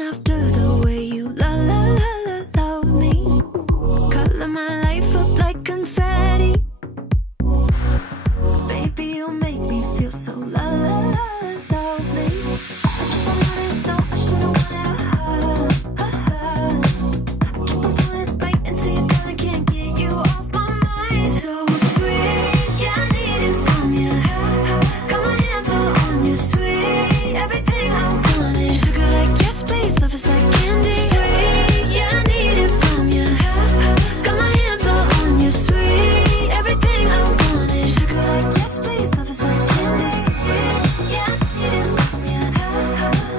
chasing after the way you love me. Color my life up like confetti. Baby, you make me feel so lovely. I keep on wanting, no, I should've wanted I keep on pulling right until you kinda can't get you off my mind. So sweet, yeah, I need it from you. Got my hands all on you, sweet. Everything I want is sugar like yes, please. Love is like candy. Sweet, yeah, I need it from you. Got my hands all on you, sweet. Everything I want is sugar like yes, please. Love is like candy. Sweet, yeah, I need it from you.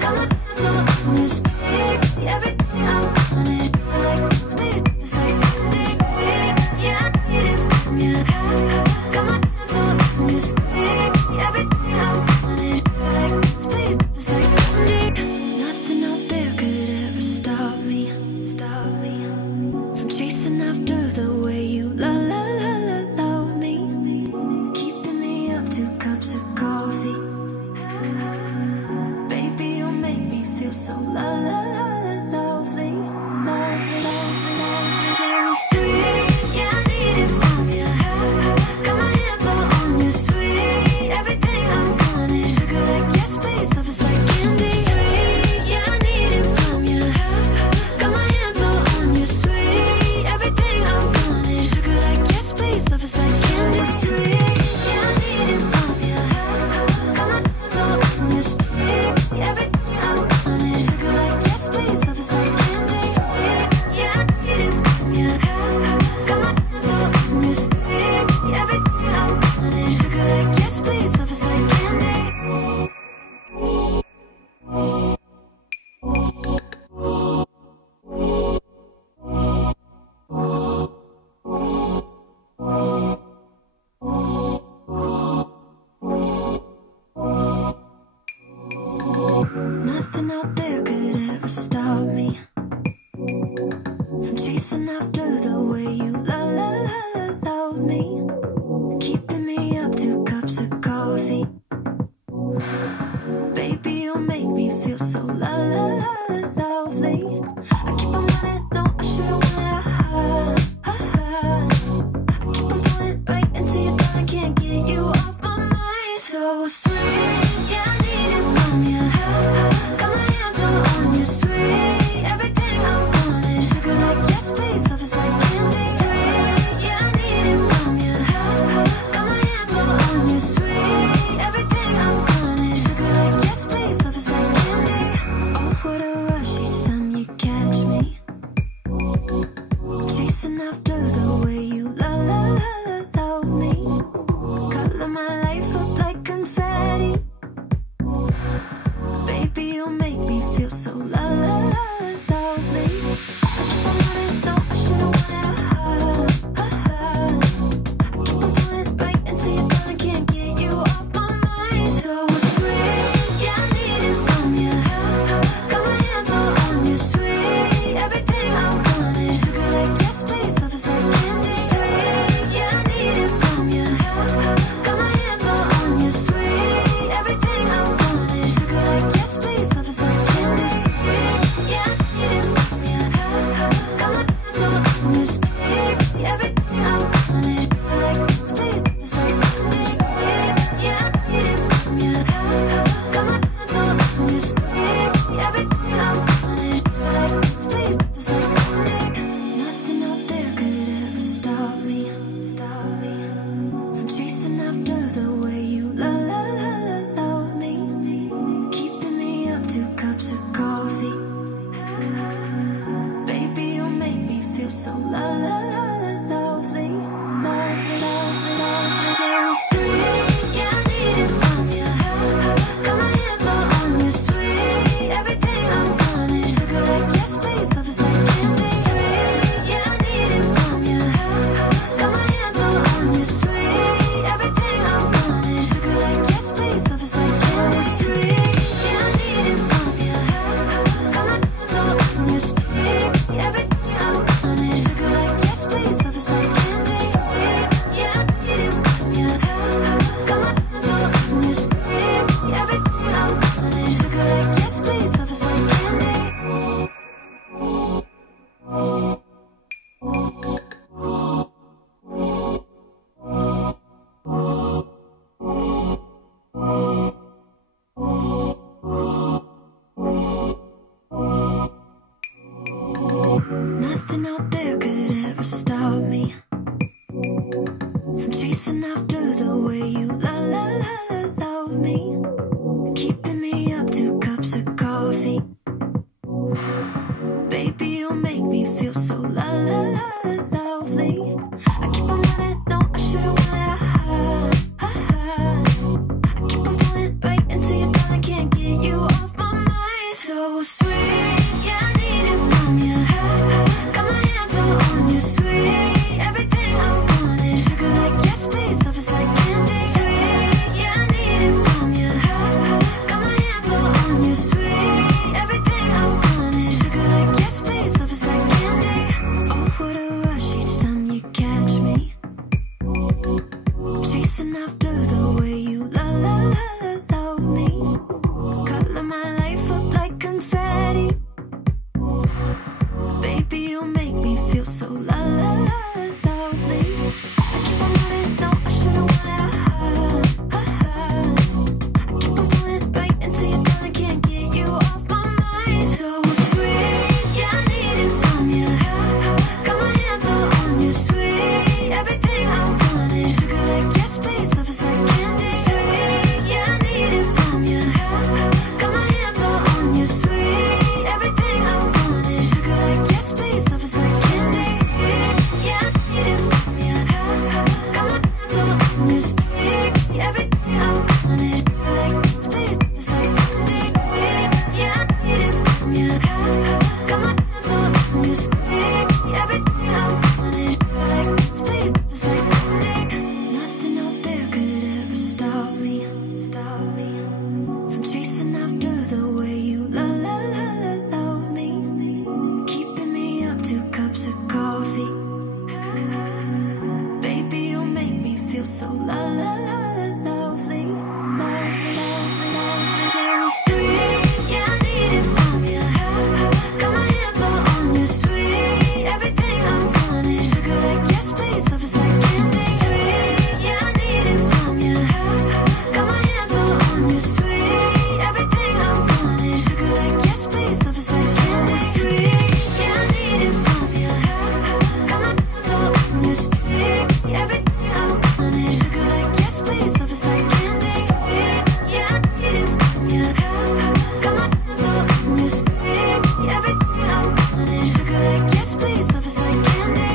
Got my hands all on you, sweet. Everything I want is sugar like yes, please. It's like candy. Sweet, yeah, I need it from you. Got my hands all on you, sweet. Everything I want is sugar like yes, please. It's like candy. Nothing out there could ever stop me from chasing after the way you love me. Keeping me up 2 cups of coffee. Baby, you make me feel so lovely. So sweet, yeah, I need it from you. Got my hands all on you, sweet. Everything I want is sugar like yes, please. Love is like candy. Sweet, yeah, I need it from you. Got my hands all on you, sweet. Everything I want is sugar like yes, please. Love is like candy. Sweet, yeah, I need it from you. Got my hands all on you, sweet. Everything I want is sugar like yes, Nothing out there could ever stop me from chasing after the way you love me, keeping me up 2 cups of coffee. Baby, you make me feel so lovely. I keep on running, no, I should've wanted a high. I keep on pulling right into your body, can't get you off my mind. So sweet, yeah, I need it from you. Got my hands all on you, sweet. Everything I want is sugar like yes, please. Love is like candy, sweet. Yeah, I need it from you. Got my hands all on you, sweet. Everything I want is sugar like yes, please. Love is like candy. Oh, what a rush each time you catch me chasing after the way you love me, color my life up like confetti. Baby, you make me feel so lovely. I keep on running, no, I should've wanted a high. I keep on pulling right into your body, can't get you off my mind. So sweet, yeah, I need it from you. Got my hands all on you, sweet. Everything I want is sugar like yes, please. Love is like candy, sweet. Yeah, I need it from you. Got my hands all on you, sweet. Everything I want is sugar like yes, please. Love is like candy, sweet. Yeah, I need it from you. Got my hands all on you, sweet. Everything I want is sugar like yes, please. Love is like candy, sweet. Yeah, I need it from you. Got my hands all on you, sweet. Everything I want is sugar like yes, please. Love is like candy. Nothing out there could ever stop me from chasing after the way you love me, keeping me up 2 cups of coffee. Baby, you make me feel so lovely. So sweet, yeah, I need it from you. Got my hands all on you, sweet. Everything I want is sugar like yes, please. Love is like candy, sweet. Yeah, I need it from you. Got my hands all on you, sweet. Everything I want is sugar like yes, please. Love is like candy, sweet. Yeah, I need it from you. Got my hands all on you, sweet. Everything I want is sugar like yes, please. Love is like candy, sweet. Yeah, I need it from you. Got my hands all on you, sweet. Everything I want is sugar like yes, please. Love is like candy.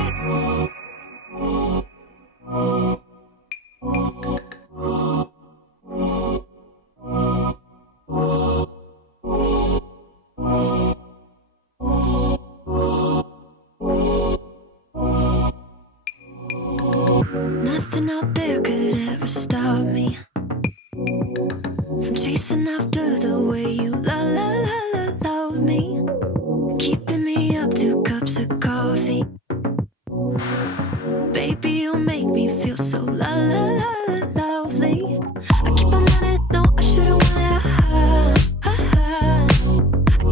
Nothing out there could ever stop me from chasing after the way you love me, keeping me up 2 cups of coffee. Baby, you make me feel so lovely. I keep on running, no, I should've wanted a high. I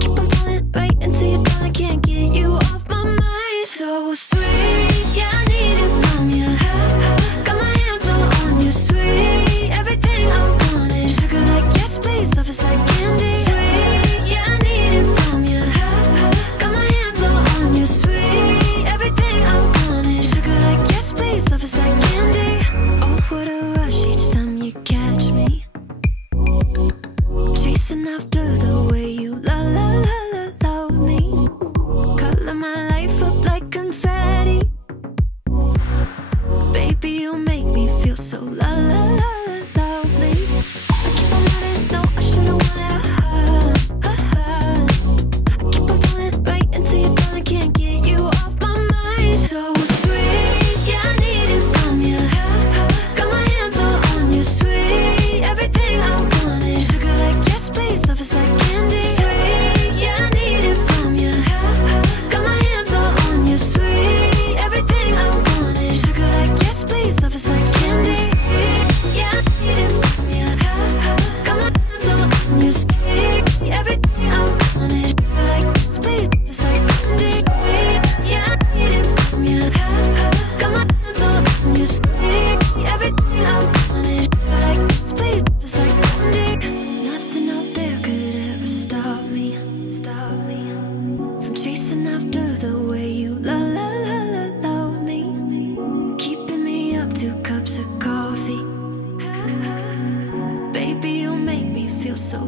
keep on pulling right into your body, can't get you off my mind. So sweet, yeah, I need it from you. Got my hands all on you, sweet. been chasing after the way you love me, keeping me up 2 cups of coffee. Baby, you make me feel so